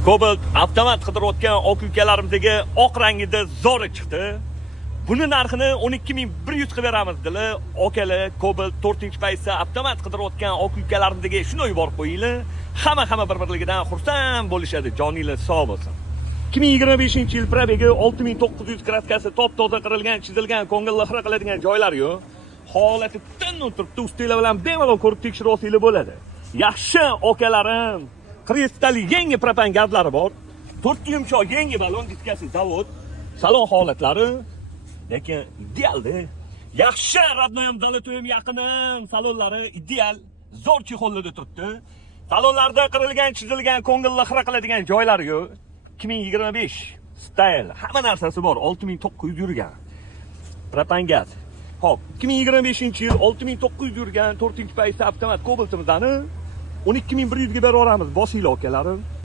Cobalt avtomat qidirayotgan oq ukalarimizdagi oq rangida Zora chiqdi. Buni narxini 12100 qilib beramiz dili. Okalar Cobalt 4-paysa avtomat qidirayotgan oq ukalarimizga shuni yuborib qo'yinglar. Hamma bir-birligidan xursand bo'lishadi. Joninglar sog' bo'lsin. 2025-yil probegi 6900 kraskasi top-toza qirilgan, chizilgan, ko'ngilli xira qiladigan joylari yo'q. Holati tinib turibdi, ustinglar bilan bemalol ko'rib tekshirib olsanglar bo'ladi. Yaxshi okalarim, kristal yangi propan gazlari bor. 4 yumshoq yangi balon diskasi zavod. Salon holatlari lekin idealda. Yaxshi radnoyam dalatoyim yaqinim, salonlari ideal, zo'r chexollarda turibdi. Salonlarda qirilgan, chizilgan, ko'ngilli xira qiladigan joylari yo'q. 2025 style, hamma narsasi bor, 6900 yurgan. Propan gaz. Hop, 2025-yil 6900 yurgan 4-paysa avtomat Cobaltimizni 12100 ga beraveramiz, bosinglar okalarim.